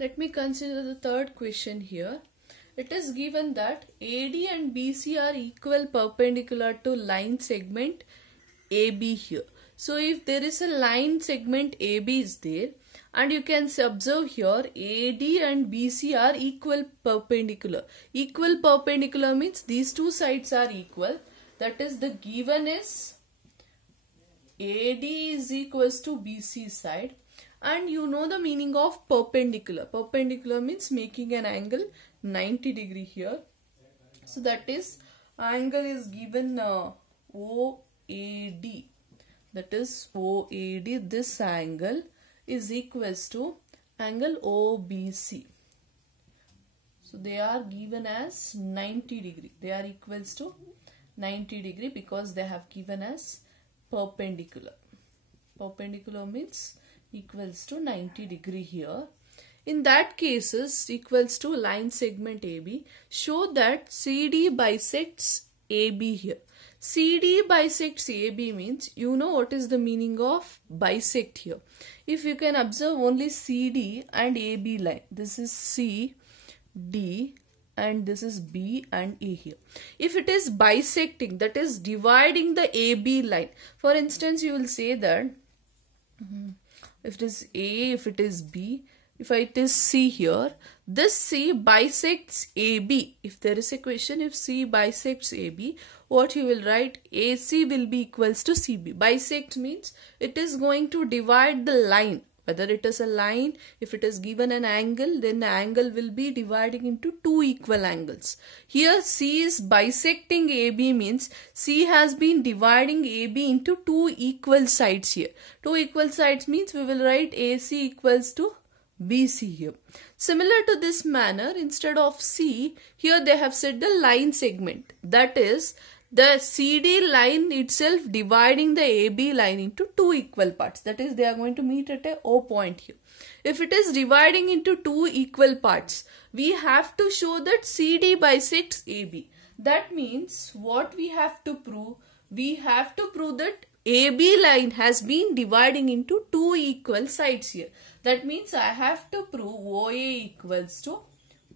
Let me consider the third question here. It is given that AD and BC are equal perpendicular to line segment AB here. So if there is a line segment AB is there, and you can observe here AD and BC are equal perpendicular. Equal perpendicular means these two sides are equal. That is, the given is AD is equals to BC side. And you know the meaning of perpendicular. Perpendicular means making an angle 90 degree here. So that is, angle is given OAD. That is OAD. This angle is equals to angle OBC. So they are given as 90 degree. They are equals to 90 degree because they have given as perpendicular. Perpendicular means equals to 90 degree here. In that cases equals to line segment AB. Show that CD bisects AB here. CD bisects AB means you know what is the meaning of bisect here. If you can observe only CD and AB line. This is C, D and this is B and A here. If it is bisecting, that is dividing the AB line. For instance, you will say that if it is A, if it is B, if it is C here, this C bisects AB. If there is a question, if C bisects AB, what you will write? AC will be equals to CB. Bisect means it is going to divide the line. Whether it is a line, if it is given an angle, then the angle will be dividing into two equal angles. Here C is bisecting AB means C has been dividing AB into two equal sides here. Two equal sides means we will write AC equals to BC here. Similar to this manner, instead of C, here they have said the line segment. That is, the CD line itself dividing the AB line into two equal parts. That is, they are going to meet at a O point here. If it is dividing into two equal parts, we have to show that CD bisects AB. That means what we have to prove? We have to prove that AB line has been dividing into two equal sides here. That means I have to prove OA equals to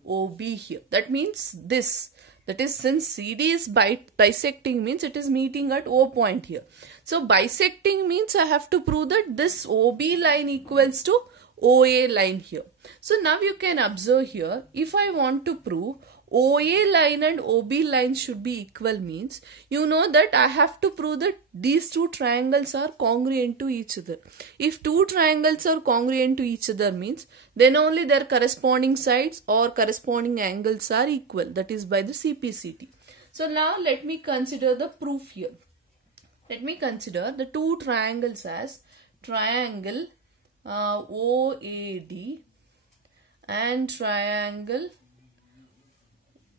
OB here. That means this. That is, since CD is bisecting means it is meeting at O point here. So bisecting means I have to prove that this OB line equals to OA line here. So now you can observe here, if I want to prove OA line and OB line should be equal means, you know that I have to prove that these two triangles are congruent to each other. If two triangles are congruent to each other means, then only their corresponding sides or corresponding angles are equal. That is by the CPCT. So now let me consider the proof here. Let me consider the two triangles as triangle OAD and triangle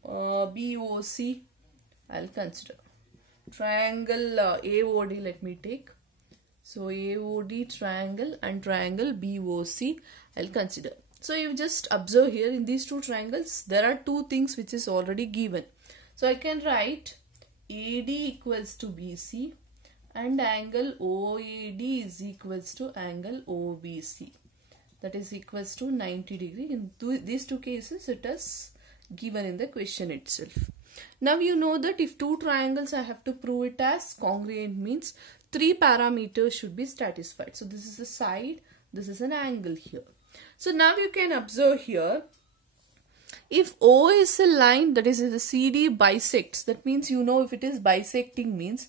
BOC. I'll consider triangle AOD. Let me take. So AOD triangle and triangle BOC I'll consider. So you just observe here in these two triangles there are two things which is already given. So I can write AD equals to BC and angle OAD is equals to angle OBC. That is equals to 90 degree. In these two cases it is given in the question itself. Now you know that if two triangles I have to prove it as congruent means three parameters should be satisfied. So this is a side, this is an angle here. So now you can observe here, if O is a line, that is the CD bisects, that means you know if it is bisecting means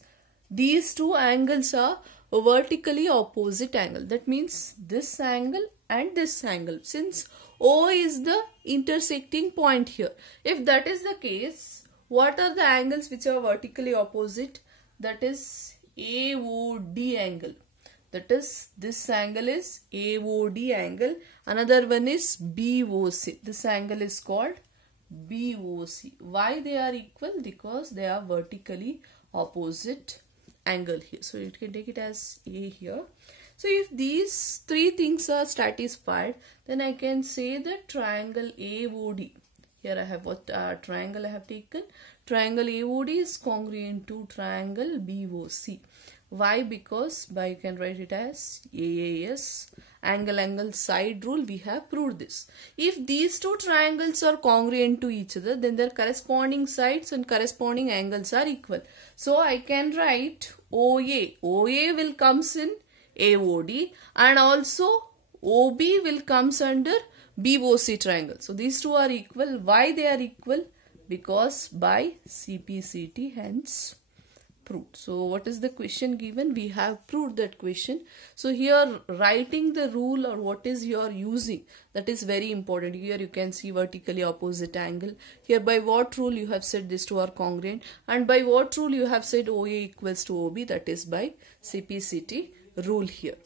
these two angles are a vertically opposite angle. That means this angle and this angle. Since O is the intersecting point here. If that is the case, what are the angles which are vertically opposite? That is AOD angle. That is, this angle is AOD angle. Another one is BOC. This angle is called BOC. Why they are equal? Because they are vertically opposite angle here. So you can take it as A here. So if these three things are satisfied, then I can say that triangle AOD. Here I have what triangle I have taken. Triangle AOD is congruent to triangle BOC. Why? Because you can write it as AAS angle side rule, we have proved this. If these two triangles are congruent to each other, then their corresponding sides and corresponding angles are equal. So I can write OA. OA will comes in AOD, and also OB will comes under BOC triangle. So these two are equal. Why they are equal? Because by CPCT, hence proved. So what is the question given? We have proved that question. So here writing the rule or what is you are using, that is very important. Here you can see vertically opposite angle. Here by what rule you have said these two are congruent, and by what rule you have said OA equals to OB, that is by CPCT rule here.